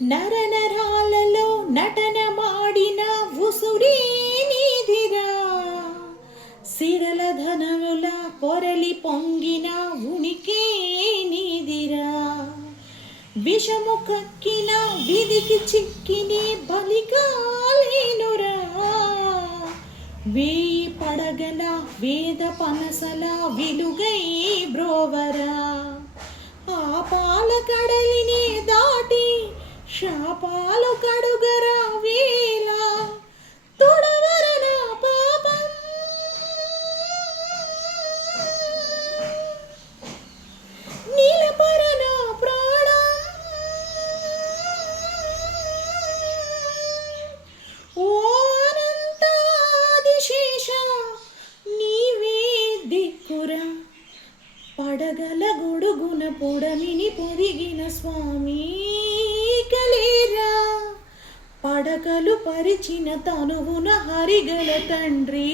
నరనరాలలో నటన మాడిన ఉసురే నీదిరా, సిరల ధనముల పొరలి పొంగిన ఉనికి నీదిరా, విషము కక్కిన విధికి చిక్కిని బలికాలేనురా, వేయి పడగల వేద పనసల విలుగై బ్రోవరా, ఆ పాల కడలిని దాటి శాపాలు కడుగరా వేళ, తొడవరన పాపం నీలపరన ప్రాణం, ఓ అనంతాదిశేష నీవే దిక్కురా, పడగల గొడుగున పొడమిని పొదిగిన స్వామి కలేరా, పడకలు పరిచిన తనువున హరిగల తండ్రి